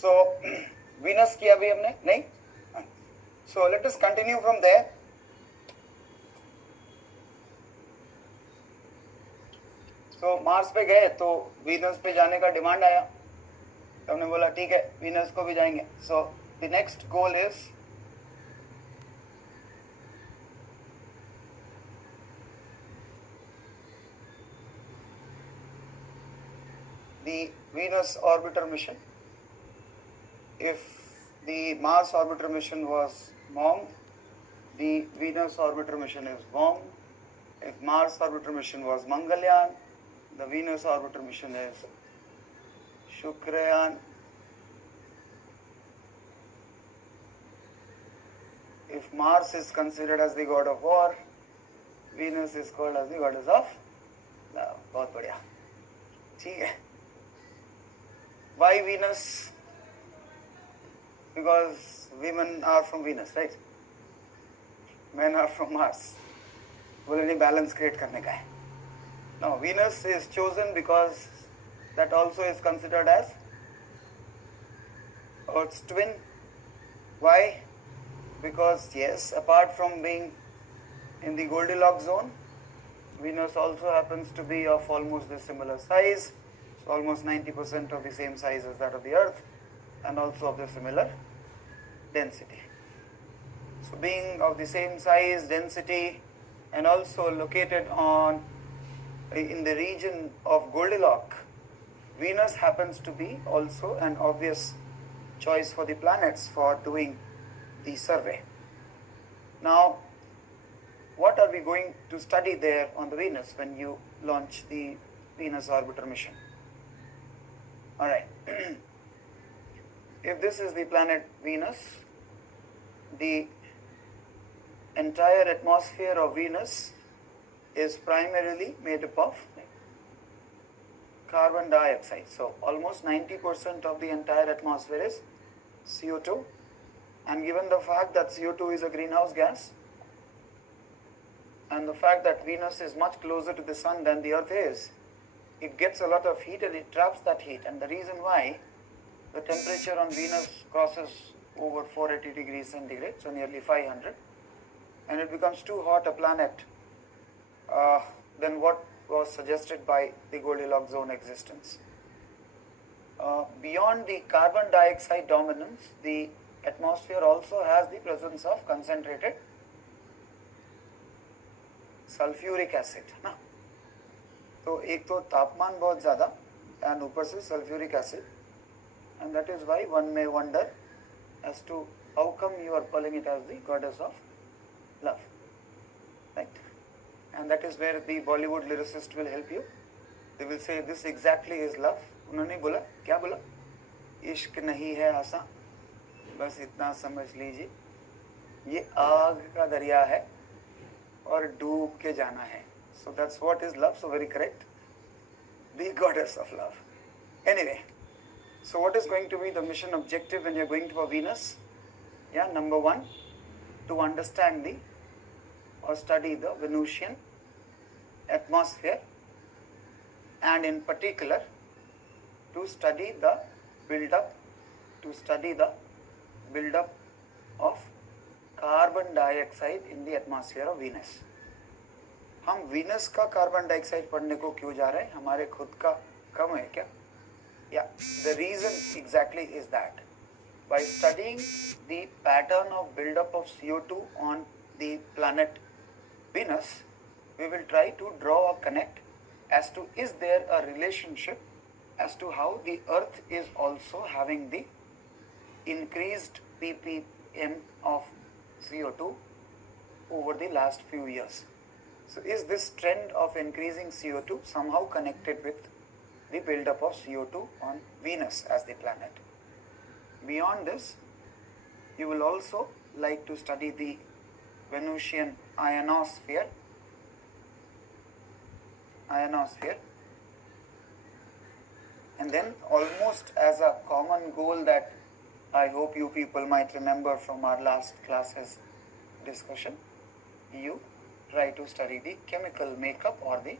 So Venus किया भी हमने नहीं. So let us continue from there. तो मार्स पे गए तो वीनस पे जाने का डिमांड आया, तो हमने बोला ठीक है वीनस को भी जाएंगे. So the next goal is the Venus orbiter mission. If the Mars orbiter mission was Mom, the Venus orbiter mission is Vom. If Mars orbiter mission was Mangalyaan, the Venus orbiter mission is Shukrayaan. If Mars is considered as the god of war, Venus is called as the goddess of love. बहुत बढ़िया, ठीक है. Why Venus? Because women are from Venus, right? Men are from Mars. बोले नहीं, balance create करने का है. No, Venus is chosen because that also is considered as Earth's twin. Why? Because yes, apart from being in the Goldilocks zone, Venus also happens to be of almost the similar size, so almost 90% of the same size as that of the Earth, and also of the similar density. So being of the same size, density, and also located in the region of Goldilocks, Venus happens to be also an obvious choice for the planets for doing the survey. Now, what are we going to study there on the Venus when you launch the Venus orbiter mission? All right. If this is the planet Venus, the entire atmosphere of Venus is primarily made up of carbon dioxide. So almost 90% of the entire atmosphere is CO2. And given the fact that CO2 is a greenhouse gas, and the fact that Venus is much closer to the sun than the Earth is, it gets a lot of heat and it traps that heat. And the reason why the temperature on Venus crosses over 480 degrees centigrade, so nearly 500, and it becomes too hot a planet than what was suggested by the Goldilocks zone existence. Beyond the carbon dioxide dominance, the atmosphere also has the presence of concentrated sulphuric acid ना. तो एक तो तापमान बहुत ज़्यादा and ऊपर से sulphuric acid, and that is why one may wonder as to how come you are calling it as the goddess of love, right? And that is where the Bollywood lyricist will help you. They will say this exactly is love. उन्होंने बोला, क्या बोला? इश्क नहीं है आसान, बस इतना समझ लीजिए ये आग का दरिया है और डूब के जाना है. So that's what is love. So very correct. The goddess of love. Anyway, so what is going to be the mission objective when you're going to a Venus? Yeah, number one, to understand or study the Venusian atmosphere, and in particular to study the build-up of carbon dioxide in the atmosphere of Venus. हम Venus का carbon dioxide पढ़ने को क्यों जा रहे हैं? हमारे खुद का कम है क्या? या the reason exactly is that by studying the pattern of buildup of CO2 on the planet Venus, we will try to draw a connect as to is there a relationship as to how the Earth is also having the increased ppm of CO2 over the last few years. So is this trend of increasing CO2 somehow connected with the buildup of CO2 on Venus as the planet? Beyond this, you will also like to study the Venusian ionosphere, and then almost as a common goal that I hope you people might remember from our last class's discussion, you try to study the chemical makeup or the